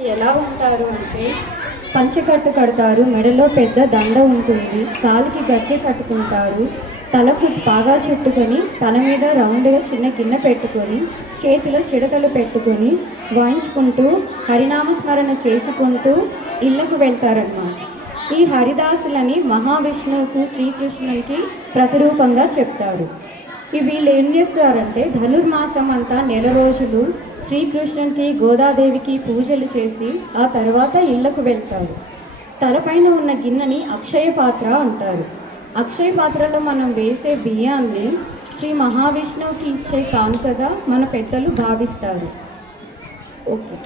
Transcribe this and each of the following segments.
ఎలా ఉంటారు అంటే పంచెకట్టు కడతారు, మెడలో పెద్ద దండ ఉంటుంది, కాలికి గజ్జె కట్టుకుంటారు, తలకు బాగా చుట్టుకొని తల మీద రౌండ్గా చిన్న గిన్నె పెట్టుకొని చేతిలో చిడకలు పెట్టుకొని వాయించుకుంటూ హరినామస్మరణ చేసుకుంటూ ఇళ్ళకు వెళ్తారన్నమాట. ఈ హరిదాసులని మహావిష్ణువుకు శ్రీకృష్ణునికి ప్రతిరూపంగా చెప్తారు. వీళ్ళు ఏం చేస్తారంటే ధనుర్మాసం అంతా నెల రోజులు శ్రీకృష్ణునికి గోదాదేవికి పూజలు చేసి ఆ తర్వాత ఇళ్లకు వెళ్తారు. తలపైన ఉన్న గిన్నెని అక్షయ పాత్ర అంటారు. అక్షయ పాత్రలో మనం వేసే బియ్యాన్ని శ్రీ మహావిష్ణువుకి ఇచ్చే కానుకగా మన పెద్దలు భావిస్తారు. ఓకే.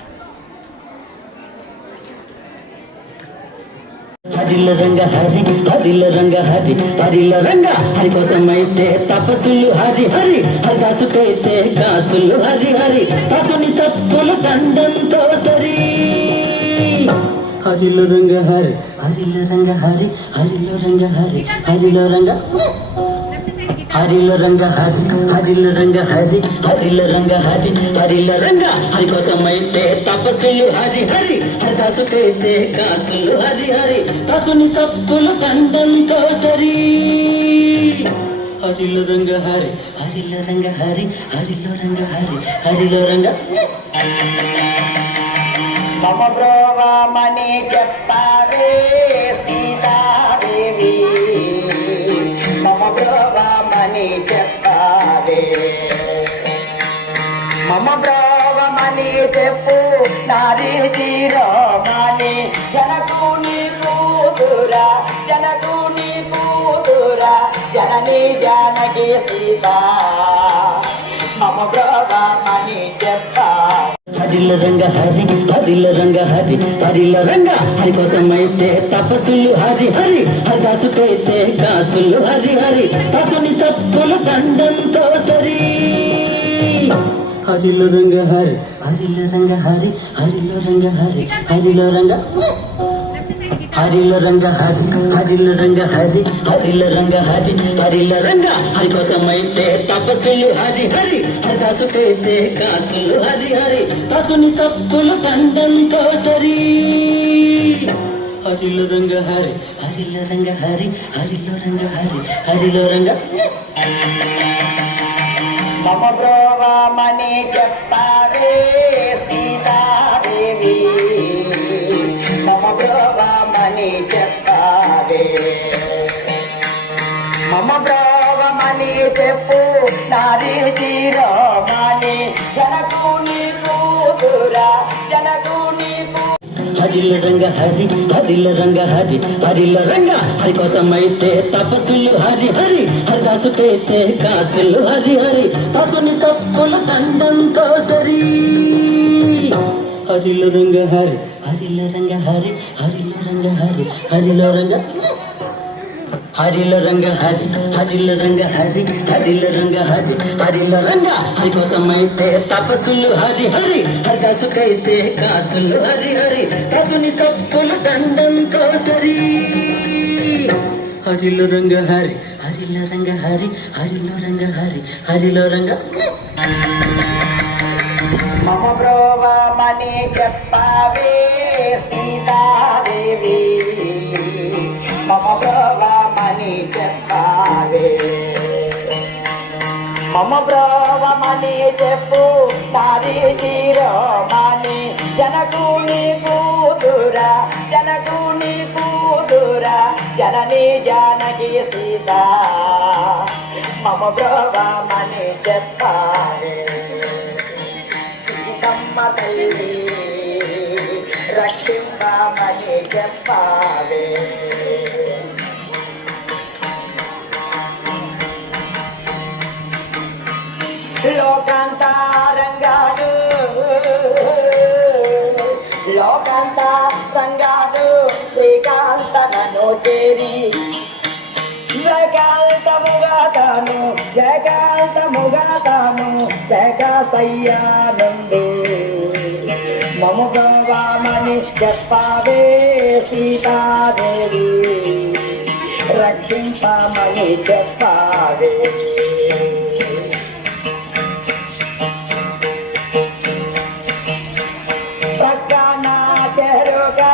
హరిల రంగ హరి హరిల రంగ హరి హరిల రంగ హరి కోసమైతే తపస్సులు హరి హరి హరిదాసుకైతే కాసులు హరి హరి తసుని తప్పులు దండంతో సరి. హరిల రంగ హరి హరిల రంగ హరి హరిల రంగ హరి హరిల రంగ హరిల రంగ హరి హరిల రంగ హరి హరిల రంగ హరి హరిల రంగ హరి కోసమైతే తపస్సులు హరి హరి హరిదాసుకైతే కాసులు హరి హరి తసుని తప్పులు దండంతో సరి. హరిల రంగ హరి హరిల రంగ హరి హరిల రంగ హరి హరిల రంగ మమ బ్రోవమని చెప్పావే సీతాదేవి, మమ బ్రోవమని చెప్పావే, మమ బ్రోవమని చెప్పు నారీ తీరమని జనకు నీ కూతురా జనకు నీ కూతురా జనని జానకి సీత మమ బ్రోవమని చెప్పా. హరిల రంగ హరి హరిల రంగ హరి హరిల రంగ హరి కోసమైతే తపస్సులు హరి హరి హరిదాసుకైతే కాసులు హరి హరి తసుని తప్పులు దండంతో సరి. హరిల రంగ హరి హరిల రంగ హరి హరిల రంగ హరి హరిల రంగ హరిల రంగ హరి హరిల రంగ హరి హరిల రంగ హరి హరిల రంగ హరి కోసమైతే తపస్సులు హరి హరి హరిదాసుకైతే కాసులు హరి హరి తసుని తప్పులు దండంతో సరి. హరిల రంగ హరి హరిల రంగ హరి హరిల రంగ హరి హరిల రంగ మమ బ్రోవమని చెప్పావే సీతాదేవి, మమ బ్రోవమని చెప్పావే, మమ బ్రోవమని చెప్పు నారీ తీరమని జనకు నీ కూతురా జనకు నీ. హరిల రంగ హరి హరిల రంగ హరి హరిల రంగ హరి కోసమైతే తపస్సులు హరి హరి హరిదాసుకైతే కాసులు హరి హరి తసుని తప్పులు దండంతో సరి. హరిల రంగ హరి హరిల రంగ హరి హరిల రంగ హరి హరిల రంగ హరిల రంగ హరి హరిల రంగ హరి హరిల రంగ హరి హరిల రంగ హరి కోసమైతే తపస్సులు హరి హరి హరిదాసుకైతే కాసులు హరి హరి తసుని తప్పులు దండంతో సరి. హరిల రంగ హరి హరిల రంగ హరి హరిల రంగ హరి హరిల రంగ మమ బ్రోవమని చెప్పావే సీతాదేవి, మమ బ్రోవమని చెప్పావే, మమ బ్రోవమని చెప్పు నారీ తీరమని జనకు నీ కూతురా జనకు నీ కూతురా జనని జానకి సీత మమ బ్రోవమని చెప్పావే. సీతమ్మ తల్లి రక్షింపమని చెప్పావే. లోకాంతారంగాడు లోకాంతారంగాడు శ్రీకాంతనను చేరి జగాంతముగాతాను జగాంతముగాతాను జగసయ్యానందు మమ బ్రోవమని చెప్పావే సీతాదేవి, రక్షింపమని చెప్పావే. ప్రక్కన యోగా